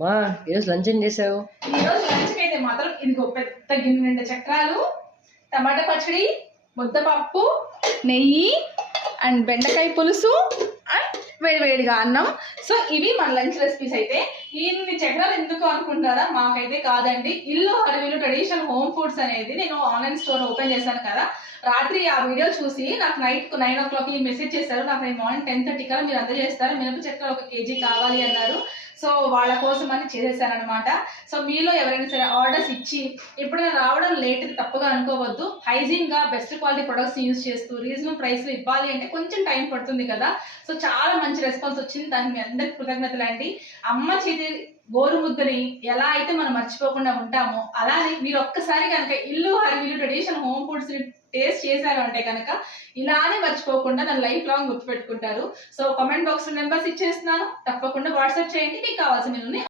మా ఈరోజు లంచ్ ఏం చేసావు? ఈరోజు లంచ్కి అయితే మాత్రం ఇదిగో పెద్ద గిన్నె నిండా చక్రాలు, టమాటా పచ్చడి, ముద్దపప్పు, నెయ్యి అండ్ బెండకాయ పులుసు అండ్ వేడివేడిగా అన్నం. సో ఇవి మన లంచ్ రెసిపీస్. అయితే ఇన్ని చక్రాలు ఎందుకు అనుకుంటారా? మాకైతే కాదండి. ఇల్లు హరివిల్లు ట్రెడిషనల్ హోమ్ ఫుడ్స్ అనేది నేను ఆన్లైన్ స్టోర్ ఓపెన్ చేశాను కదా, రాత్రి ఆ వీడియో చూసి నాకు నైట్ 9 o'clock మెసేజ్ చేశారు. నాకు మార్నింగ్ 10:30 కల్లా మీరు అందజేస్తారు, మినప చక్రాలు 1 kg కావాలి అన్నారు. సో వాళ్ళ కోసం అని చేసేసారనమాట. సో మీలో ఎవరైనా సరే ఆర్డర్స్ ఇచ్చి ఎప్పుడైనా రావడం లేట్ తప్పుగా అనుకోవద్దు. హైజీన్గా బెస్ట్ క్వాలిటీ ప్రొడక్ట్స్ యూజ్ చేస్తూ రీజనబుల్ ప్రైస్లో ఇవ్వాలి అంటే కొంచెం టైం పడుతుంది కదా. సో చాలా మంచి రెస్పాన్స్ వచ్చింది, దానికి మీ అందరికి కృతజ్ఞతలు అండి. అమ్మ చేతి గోరు ముద్దని ఎలా అయితే మనం మర్చిపోకుండా ఉంటామో, అలానే మీరు ఒక్కసారి కనుక ఇల్లు హరివిల్లు ట్రెడిషనల్ హోమ్ ఫుడ్స్ టేస్ట్ చేశారు అంటే కనుక ఇలానే మర్చిపోకుండా నన్ను లైఫ్ లాంగ్ గుర్తుపెట్టుకుంటారు. సో కామెంట్ బాక్స్ లో నెంబర్స్ ఇచ్చేస్తున్నాను, తప్పకుండా వాట్సాప్ చేయండి మీకు కావాల్సిన మెనూని.